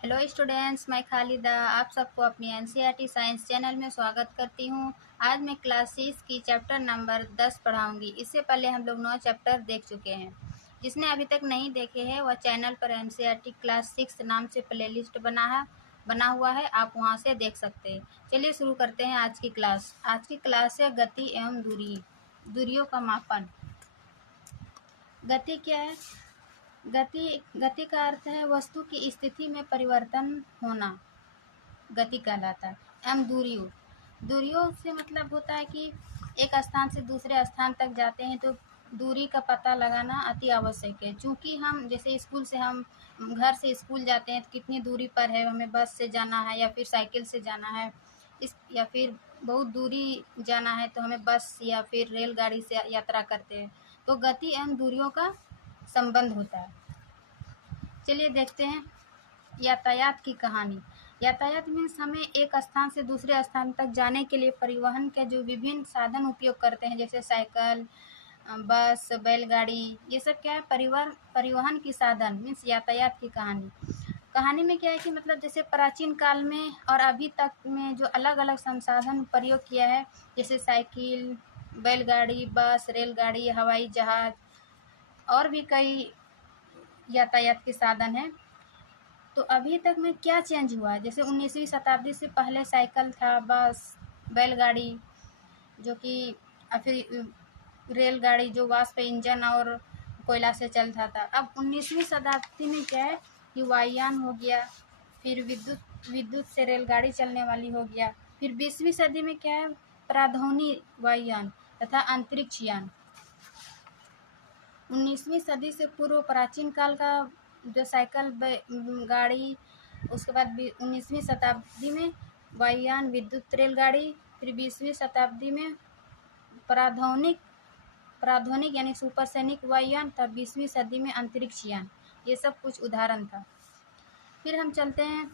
Hello students, मैं खालिदा आप सबको अपनी एनसीईआरटी साइंस चैनल में स्वागत करती हूँ। आज मैं क्लास 6 की चैप्टर नंबर 10 पढ़ाऊँगी। इससे पहले हम लोग 9 चैप्टर देख चुके हैं। जिसने अभी तक नहीं देखे हैं वह चैनल पर एनसीईआरटी क्लास 6 नाम से प्लेलिस्ट बना हुआ है, आप वहाँ से देख सकते हैं। चलिए शुरू करते हैं आज की क्लास। आज की क्लास है गति एवं दूरियों का मापन। गति क्या है? गति का अर्थ है वस्तु की स्थिति में परिवर्तन होना, गति कहलाता है। एवं दूरियों से मतलब होता है कि एक स्थान से दूसरे स्थान तक जाते हैं तो दूरी का पता लगाना अति आवश्यक है। चूँकि हम जैसे हम घर से स्कूल जाते हैं तो कितनी दूरी पर है, हमें बस से जाना है या फिर साइकिल से जाना है, या फिर बहुत दूरी जाना है तो हमें बस या फिर रेलगाड़ी से यात्रा करते हैं। तो गति एवं दूरियों का संबंध होता है। चलिए देखते हैं यातायात की कहानी। यातायात मीन्स हमें एक स्थान से दूसरे स्थान तक जाने के लिए परिवहन के जो विभिन्न साधन उपयोग करते हैं, जैसे साइकिल, बस, बैलगाड़ी, ये सब क्या है? परिवहन की साधन मीन्स यातायात की कहानी में क्या है कि मतलब जैसे प्राचीन काल में और अभी तक में जो अलग अलग संसाधन प्रयोग किया है, जैसे साइकिल, बैलगाड़ी, बस, रेलगाड़ी, हवाई जहाज और भी कई यातायात के साधन हैं। तो अभी तक में क्या चेंज हुआ है? जैसे 19वीं शताब्दी से पहले साइकिल था, बस, बैलगाड़ी, जो कि फिर रेलगाड़ी जो वाष्प इंजन और कोयला से चलता था। अब 19वीं शताब्दी में क्या है कि वायुयान हो गया, फिर विद्युत से रेलगाड़ी चलने वाली हो गया। फिर 20वीं सदी में क्या है? प्राधान्य वायुयान तथा अंतरिक्ष यान। 19वीं सदी से पूर्व प्राचीन काल का जो साइकिल, गाड़ी, उसके बाद 19वीं शताब्दी में वायुयान, विद्युत रेलगाड़ी, फिर 20वीं शताब्दी में प्राधान्य यानी सुपरसोनिक वायुयान था, 20वीं सदी में अंतरिक्ष यान। ये सब कुछ उदाहरण था। फिर हम चलते हैं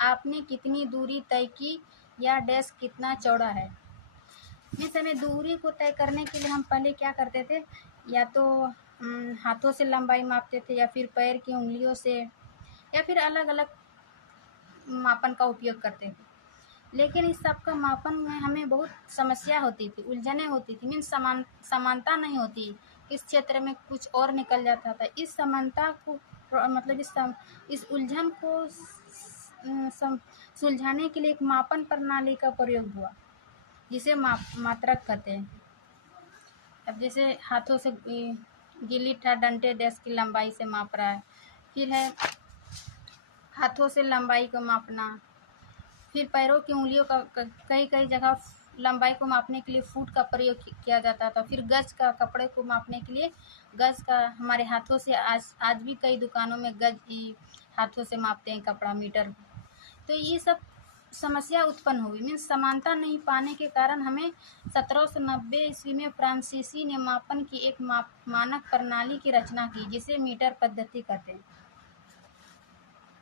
आपने कितनी दूरी तय की या डैश कितना चौड़ा है। इस समय दूरी को तय करने के लिए हम पहले क्या करते थे? या तो हाथों से लंबाई मापते थे, या फिर पैर की उंगलियों से, या फिर अलग अलग मापन का उपयोग करते थे। लेकिन इस सब का मापन में हमें बहुत समस्या होती थी, उलझने होती थी, मीन्स समानता नहीं होती। इस क्षेत्र में कुछ और निकल जाता था। इस समानता को मतलब इस उलझन को सुलझाने के लिए एक मापन प्रणाली का प्रयोग हुआ, जिसे मात्रक कहते हैं। अब जैसे हाथों से गिल्ली था डंडे डैश की लंबाई से माप रहा है। फिर है हाथों से लंबाई को मापना। फिर पैरों की उंगलियों का कई जगह लंबाई को मापने के लिए फुट का प्रयोग किया जाता था। फिर गज का, कपड़े को मापने के लिए गज का हमारे हाथों से आज भी कई दुकानों में गज ही हाथों से मापते हैं, कपड़ा, मीटर। तो ये सब समस्या उत्पन्न हुई, मीन्स समानता नहीं पाने के कारण हमें 1790 ईस्वी में फ्रांसीसी ने मापन की एक मानक प्रणाली की रचना की, जिसे मीटर पद्धति कहते हैं,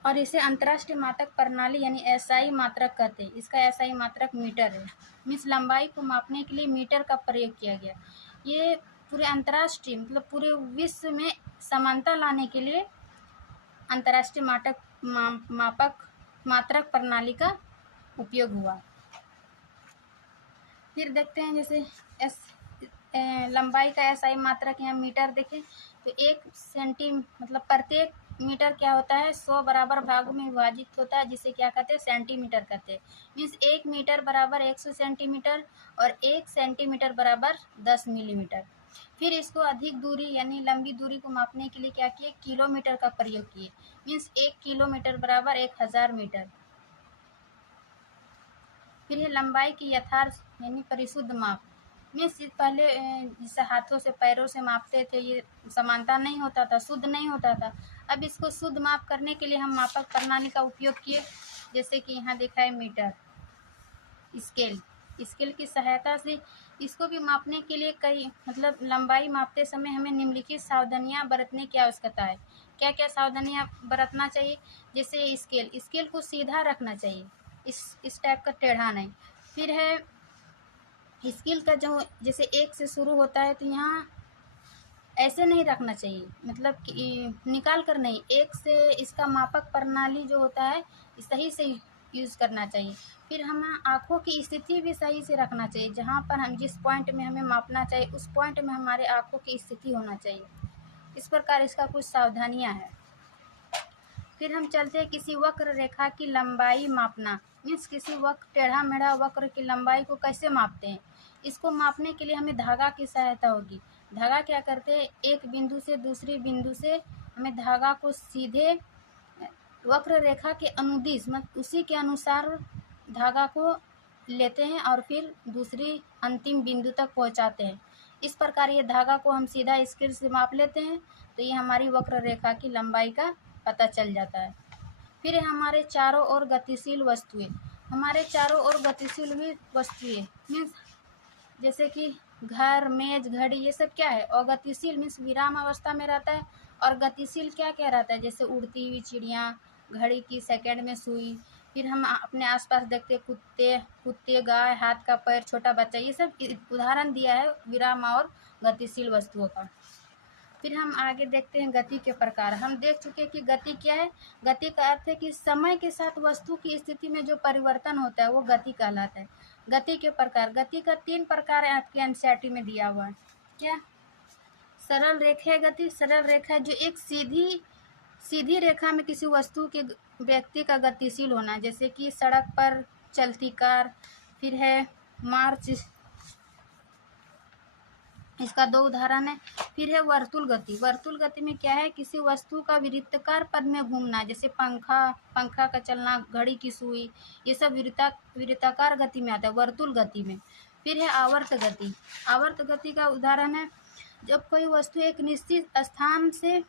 और इसे अंतर्राष्ट्रीय मात्रक प्रणाली यानी एसआई मात्रक कहते हैं। इसका एसआई मात्रक मीटर है। मीन्स लंबाई को मापने के लिए मीटर का प्रयोग किया गया। ये पूरे अंतर्राष्ट्रीय मतलब पूरे विश्व में समानता लाने के लिए अंतर्राष्ट्रीय मात्रक प्रणाली का उपयोग हुआ। फिर देखते हैं जैसे लंबाई का एसआई मात्रक यहाँ मीटर देखें तो 1 सेंटी मतलब प्रत्येक मीटर क्या होता है? 100 बराबर भागों में विभाजित होता है, जिसे क्या कहते हैं? सेंटीमीटर कहते हैं। मीन्स 1 मीटर बराबर 100 सेंटीमीटर और 1 सेंटीमीटर बराबर 10 मिलीमीटर। फिर इसको अधिक दूरी यानी लंबी दूरी को मापने के लिए क्या किए? किलोमीटर का प्रयोग किए। मीन्स 1 किलोमीटर बराबर 1000 मीटर। फिर है लंबाई की यथार्थ यानी परिशुद्ध माप। मीन्स पहले जैसे हाथों से, पैरों से मापते थे, ये समानता नहीं होता था, शुद्ध नहीं होता था। अब इसको शुद्ध माप करने के लिए हम मापक प्रणाली का उपयोग किए, जैसे कि यहाँ देखा है मीटर, स्केल की सहायता से इसको भी मापने के लिए कई मतलब लंबाई मापते समय हमें निम्नलिखित सावधानियां बरतने की आवश्यकता है। क्या क्या सावधानियां बरतना चाहिए? जैसे स्केल को सीधा रखना चाहिए, इस टाइप का टेढ़ा नहीं। फिर है स्केल का जो जैसे 1 से शुरू होता है तो यहाँ ऐसे नहीं रखना चाहिए, मतलब कि निकाल कर नहीं, एक से इसका मापक प्रणाली जो होता है सही से यूज़ करना चाहिए। फिर हमें आँखों की स्थिति भी सही से रखना चाहिए, जहाँ पर हम जिस पॉइंट में हमें मापना चाहिए उस पॉइंट में हमारे आँखों की स्थिति होना चाहिए। इस प्रकार इसका कुछ सावधानियाँ हैं। फिर हम चलते हैं किसी वक्र रेखा की लंबाई मापना, मीन्स किसी वक्र टेढ़ा मेढ़ा वक्र की लंबाई को कैसे मापते हैं। इसको मापने के लिए हमें धागा की सहायता होगी। धागा क्या करते हैं, एक बिंदु से दूसरी बिंदु से हमें धागा को सीधे वक्र रेखा के अनुदिश मतलब उसी के अनुसार धागा को लेते हैं और फिर दूसरी अंतिम बिंदु तक पहुंचाते हैं। इस प्रकार ये धागा को हम सीधा स्केल से माप लेते हैं, तो ये हमारी वक्र रेखा की लंबाई का पता चल जाता है। फिर हमारे चारों ओर गतिशील वस्तुएं, हमारे चारों ओर गतिशील हुई वस्तुएं मीन्स जैसे कि घर, मेज, घड़ी, ये सब क्या है, और गतिशील मीन्स विराम अवस्था में रहता है। और गतिशील क्या क्या रहता है, जैसे उड़ती हुई चिड़िया, घड़ी की सेकंड में सुई। फिर हम अपने आसपास देखते कुत्ते, गाय, हाथ का पैर, छोटा बच्चा, ये सब उदाहरण दिया है विराम और गतिशील वस्तुओं का। फिर हम आगे देखते हैं गति के प्रकार। हम देख चुके कि गति क्या है। गति का अर्थ है कि समय के साथ वस्तु की स्थिति में जो परिवर्तन होता है वो गति कहलाता है। गति के प्रकार, गति का 3 प्रकार आपके एनसीईआरटी में दिया हुआ है। क्या? सरल रेखा गति, सरल रेखा जो एक सीधी रेखा में किसी वस्तु के व्यक्ति का गतिशील होना, जैसे कि सड़क पर चलती कार। फिर है मार्च, इसका 2 उदाहरण है। फिर है वर्तुल गति। वर्तुल गति में क्या है, किसी वस्तु का वृत्ताकार पद में घूमना, जैसे पंखा का चलना, घड़ी की सुई, ये सब वृत्ताकार गति में आता है, वर्तुल गति में। फिर है आवर्त गति। आवर्त गति का उदाहरण है जब कोई वस्तु एक निश्चित स्थान से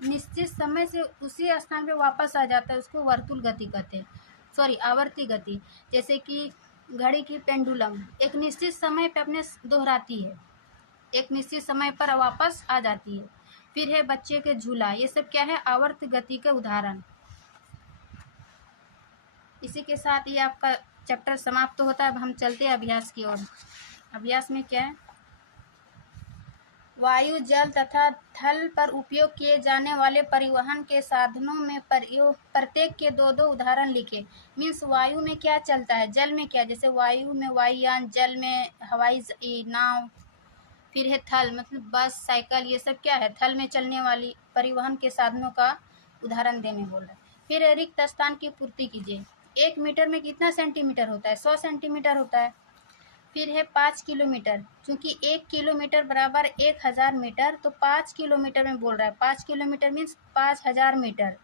निश्चित समय से उसी स्थान पे वापस आ जाता है, उसको वर्तुल गति कहते हैं, आवर्ती गति। जैसे कि घड़ी की पेंडुलम एक निश्चित समय पे अपने दोहराती है, एक निश्चित समय पर वापस आ जाती है। फिर है बच्चे के झूला, ये सब क्या है, आवर्त गति के उदाहरण। इसी के साथ ये आपका चैप्टर समाप्त होता है। अब हम चलते हैं अभ्यास की ओर। अभ्यास में क्या है, वायु, जल तथा थल पर उपयोग किए जाने वाले परिवहन के साधनों में प्रत्येक के 2-2 उदाहरण लिखे। मीन्स वायु में क्या चलता है, जल में क्या, जैसे वायु में वायुयान, जल में हवाई नाव। फिर है थल मतलब बस, साइकिल, ये सब क्या है, थल में चलने वाली परिवहन के साधनों का उदाहरण देने बोल रहा है। फिर है रिक्त स्थान की पूर्ति कीजिए। 1 मीटर में कितना सेंटीमीटर होता है, 100 सेंटीमीटर होता है। फिर है 5 किलोमीटर, क्योंकि 1 किलोमीटर बराबर 1000 मीटर, तो 5 किलोमीटर में बोल रहा है। 5 किलोमीटर मीन्स 5000 मीटर।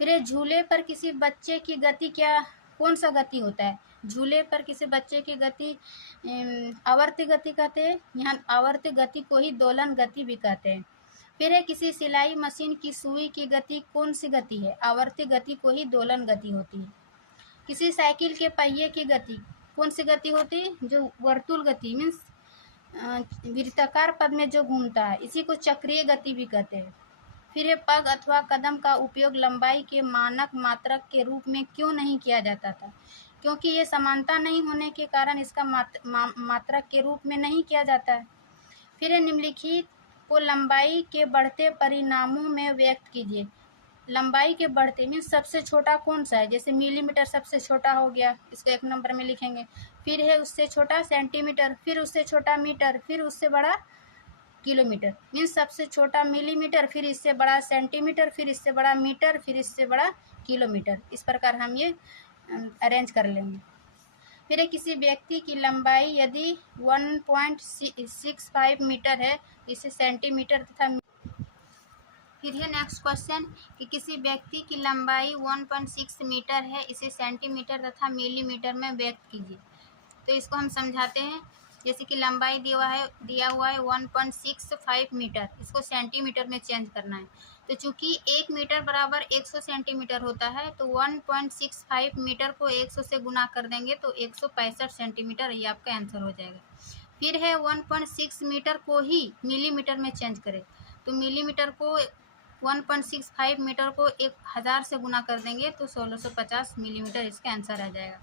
फिर है झूले पर किसी बच्चे की गति क्या, कौन सा गति होता है, झूले पर किसी बच्चे की गति आवर्ती गति कहते हैं। यहाँ आवर्ती गति को ही दोलन गति भी कहते हैं। फिर है किसी सिलाई मशीन की सुई की गति कौन सी गति है, आवर्ती गति को ही दोलन गति होती है। किसी साइकिल के पहिए की गति कौन सी गति होती है, जो वर्तुल गति मीन्स वृत्ताकार पद में जो घूमता है, इसी को चक्रीय गति भी कहते हैं। फिर है पग अथवा कदम का उपयोग लंबाई के मानक मात्रक के रूप में क्यों नहीं किया जाता था, क्योंकि ये समानता नहीं होने के कारण इसका मात्रक के रूप में नहीं किया जाता है। फिर है निम्नलिखित को लंबाई के बढ़ते परिणामों में व्यक्त कीजिए। लंबाई के बढ़ते मीन्स सबसे छोटा कौन सा है, जैसे मिलीमीटर सबसे छोटा हो गया, इसको 1 नंबर में लिखेंगे। फिर है उससे छोटा सेंटीमीटर, फिर उससे छोटा मीटर, फिर उससे बड़ा किलोमीटर। मीन्स सबसे छोटा मिलीमीटर, फिर इससे बड़ा सेंटीमीटर, फिर इससे बड़ा मीटर, फिर इससे बड़ा किलोमीटर। इस प्रकार हम ये अरेंज कर लेंगे। फिर किसी व्यक्ति की लंबाई यदि 1.65 मीटर है, इसे सेंटीमीटर तथा। फिर है नेक्स्ट क्वेश्चन कि किसी व्यक्ति की लंबाई 1.6 मीटर है, इसे सेंटीमीटर तथा मिलीमीटर में व्यक्त कीजिए। तो इसको हम समझाते हैं। जैसे कि लंबाई दिया हुआ है 1.65 मीटर, इसको सेंटीमीटर में चेंज करना है। तो चूंकि 1 मीटर बराबर 100 सेंटीमीटर होता है, तो 1.65 मीटर को 100 से गुना कर देंगे तो 165 सेंटीमीटर, ये आपका आंसर हो जाएगा। फिर है 1.6 मीटर को ही मिलीमीटर में चेंज करें, तो मिलीमीटर को 1.65 मीटर को 1000 से गुना कर देंगे तो 1650 मिलीमीटर इसका आंसर आ जाएगा।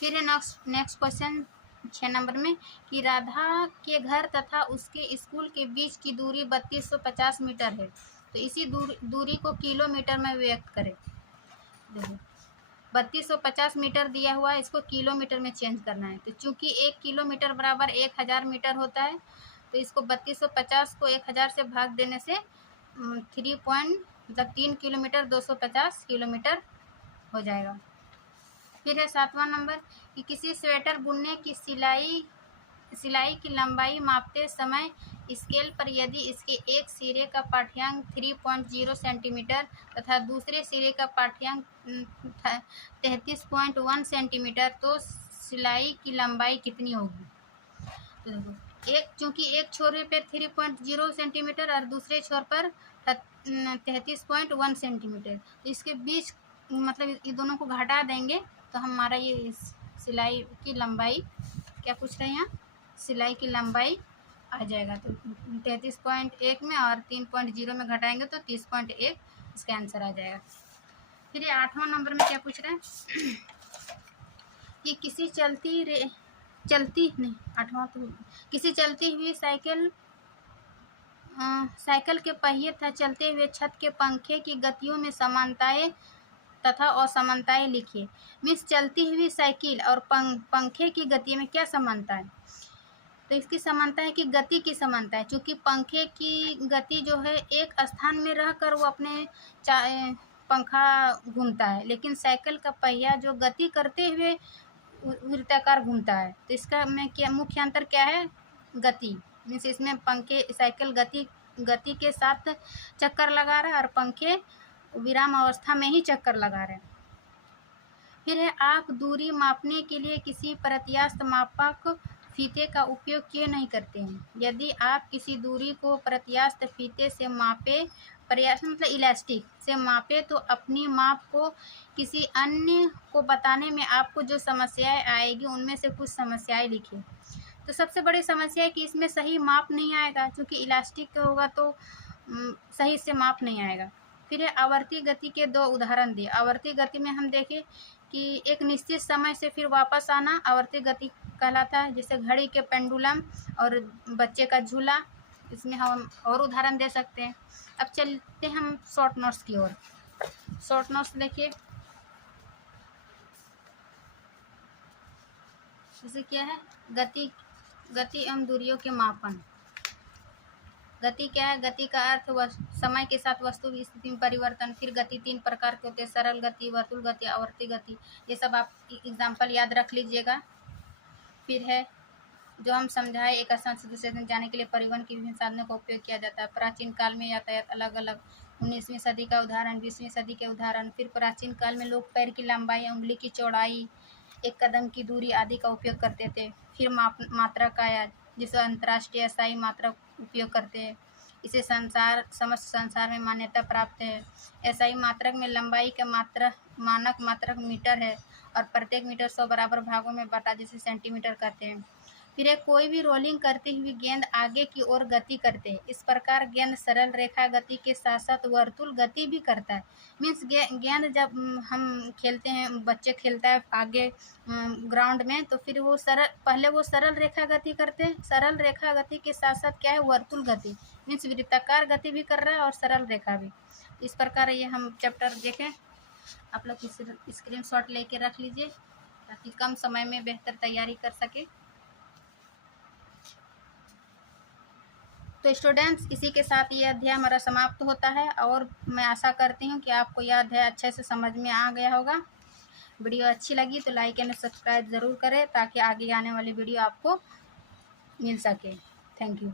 फिर है नेक्स्ट क्वेश्चन 6 नंबर में कि राधा के घर तथा उसके स्कूल के बीच की दूरी 3250 मीटर है, तो इसी दूरी को किलोमीटर में व्यक्त करें। देखो 3250 मीटर दिया हुआ है, इसको किलोमीटर में चेंज करना है। तो चूंकि 1 किलोमीटर बराबर 1000 मीटर होता है, तो इसको 3250 को 1000 से भाग देने से 3 किलोमीटर 250 किलोमीटर हो जाएगा। फिर है 7वां नंबर कि किसी स्वेटर बुनने की सिलाई की लंबाई मापते समय स्केल पर यदि इसके एक सिरे का पाठ्यांक 3.0 सेंटीमीटर तथा दूसरे सिरे का पाठ्यांक 33.1 सेंटीमीटर, तो सिलाई की लंबाई कितनी होगी। तो देखो चूंकि एक छोर पे 3.0 सेंटीमीटर और दूसरे छोर पर 33.1 सेंटीमीटर, तो इसके बीच मतलब ये दोनों को घटा देंगे तो हमारा ये सिलाई की लंबाई क्या पूछ रहे हैं यहाँ, सिलाई की लंबाई आ जाएगा। तो 33.1 में और 3.0 में घटाएंगे तो 30.1 इसका आंसर आ जाएगा। फिर ये 8वां नंबर में क्या पूछ रहे हैं कि किसी चलती हुई साइकिल के पहिए तथा चलते हुए छत के पंखे की गतियों में समानताएं तथा असमानताएं लिखिए। मीन्स चलती हुई साइकिल और पंखे की गति में क्या समानता है। तो इसकी समानता है कि गति की समानता है, क्योंकि पंखे की गति जो है एक स्थान में रहकर वो अपने पंखा घूमता है, लेकिन साइकिल का पहिया जो गति करते हुए वृत्ताकार घूमता है। तो इसका में क्या मुख्य अंतर क्या है, गति। मीन्स इसमें साइकिल गति के साथ चक्कर लगा रहा है और पंखे विराम अवस्था में ही चक्कर लगा रहे हैं। फिर है आप दूरी मापने के लिए किसी प्रत्यास्थ मापक फीते का उपयोग क्यों नहीं करते हैं। यदि आप किसी दूरी को प्रत्यास्थ फीते से मापे, प्रत्यास्थ मतलब इलास्टिक से मापे, तो अपनी माप को किसी अन्य को बताने में आपको जो समस्याएं आएगी उनमें से कुछ समस्याएं लिखिए। तो सबसे बड़ी समस्या है कि इसमें सही माप नहीं आएगा, क्योंकि इलास्टिक होगा तो सही से माप नहीं आएगा। फिर है आवर्ती गति के 2 उदाहरण दिए। आवर्ती गति में हम देखें कि एक निश्चित समय से फिर वापस आना आवर्ती गति कहलाता है, जैसे घड़ी के पेंडुलम और बच्चे का झूला। इसमें हम और उदाहरण दे सकते हैं। अब चलते हम शॉर्ट नोट्स की ओर। शॉर्ट नोट्स देखिए, जैसे क्या है, गति एवं दूरियों के मापन। गति क्या है, गति का अर्थ समय के साथ वस्तु की स्थिति में परिवर्तन। फिर गति 3 प्रकार के होते हैं, सरल गति, वर्तुल गति, आवर्ती गति। ये सब आप एग्जाम्पल याद रख लीजिएगा। फिर है जो हम समझाए, एक स्थान से दूसरे स्थान जाने के लिए परिवहन के विभिन्न साधनों का उपयोग किया जाता है। प्राचीन काल में यातायात अलग अलग। 19वीं सदी का उदाहरण, 20वीं सदी के उदाहरण। फिर प्राचीन काल में लोग पैर की लंबाई, उंगली की चौड़ाई, एक कदम की दूरी आदि का उपयोग करते थे। फिर मात्रा का आया, जिसे अंतर्राष्ट्रीय एसआई मात्रक उपयोग करते हैं। इसे समस्त संसार में मान्यता प्राप्त है। एसआई मात्रक में लंबाई का मानक मात्रक मीटर है और प्रत्येक मीटर 100 बराबर भागों में बटा, जिसे सेंटीमीटर कहते हैं। फिर एक कोई भी रोलिंग करती हुई गेंद आगे की ओर गति करते हैं। इस प्रकार गेंद सरल रेखा गति के साथ साथ वर्तुल गति भी करता है। मीन्स गेंद जब हम खेलते हैं, बच्चे खेलता है आगे ग्राउंड में, तो फिर वो पहले वो सरल रेखा गति करते हैं। सरल रेखा गति के साथ साथ क्या है, वर्तुल गति। मीन्स वृत्ताकार गति भी कर रहा है और सरल रेखा भी। इस प्रकार ये हम चैप्टर देखें। आप लोग स्क्रीनशॉट लेके रख लीजिए ताकि कम समय में बेहतर तैयारी कर सके। तो स्टूडेंट्स, इसी के साथ ये अध्याय हमारा समाप्त होता है और मैं आशा करती हूँ कि आपको यह अध्याय अच्छे से समझ में आ गया होगा। वीडियो अच्छी लगी तो लाइक एंड सब्सक्राइब ज़रूर करें ताकि आगे आने वाली वीडियो आपको मिल सके। Thank you.